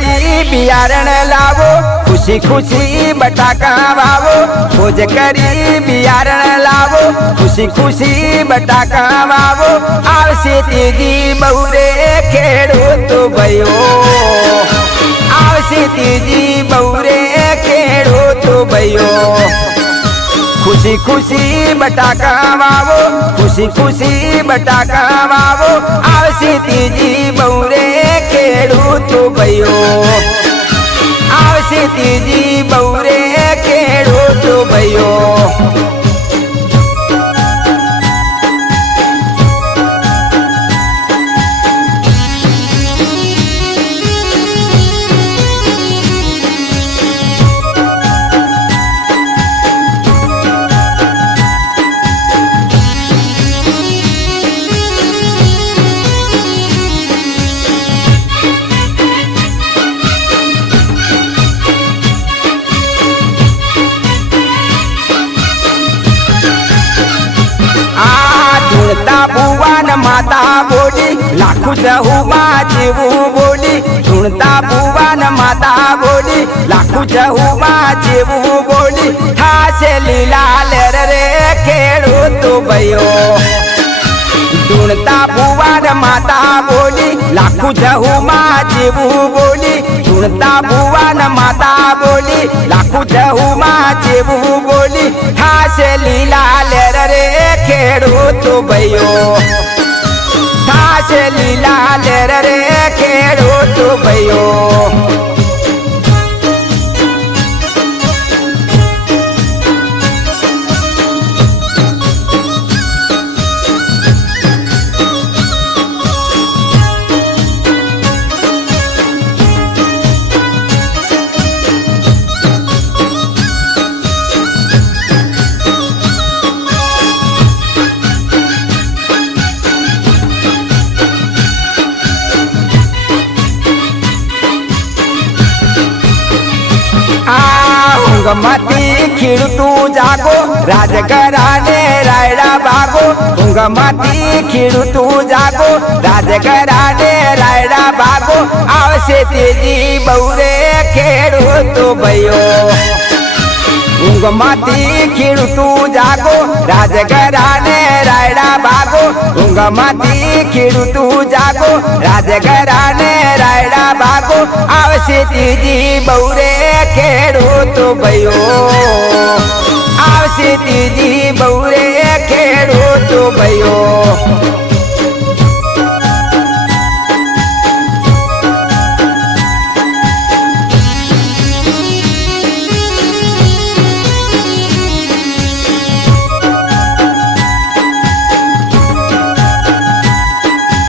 करी बियारण लावो खुशी खुशी बटाका वावो खोज करी बियारण लावो खुशी खुशी बटाका वावो आवशे तीजी बहुरे खेडूत भयो आवशे तीजी बहुरे खेडूत भयो खुशी खुशी बटाका वावो खुशी खुशी बटाका वावो आवशे तीजी बहुरे खेडूत भयो आवशे तीजी बहुरे खेडूत भयो भुवन माता बोली लाखू जहुमा जीवू बोली ढूंढता भुवन माता बोली लाखू जहुमा जीवू बोली ठासे लीला लेर रे खेडूत भयो ढूंढता भुवन माता बोली लाखू जहुमा जीवू बोली ढूंढता भुवन माता बोली लाखू जहुमा जीवू बोली ठासे लीला लेर रे खेडूत भयो ठासे लीला लेर रे खेडूत भयो उंगमती खिड़तू जागो राजघराने रायडा बागो उंगमती खिड़तू जागो राजघराने रायडा बागो आवशे तीजी बहुरे खेडूत भयो उंगमती खिड़तू जागो राजघराने रायडा बागो उंगमती खिड़तू जागो राजघराने रायडा बागो आवशे तीजी बहुरे खेडूत भयो आवशे तीजी बहुरे खेडूत भयो।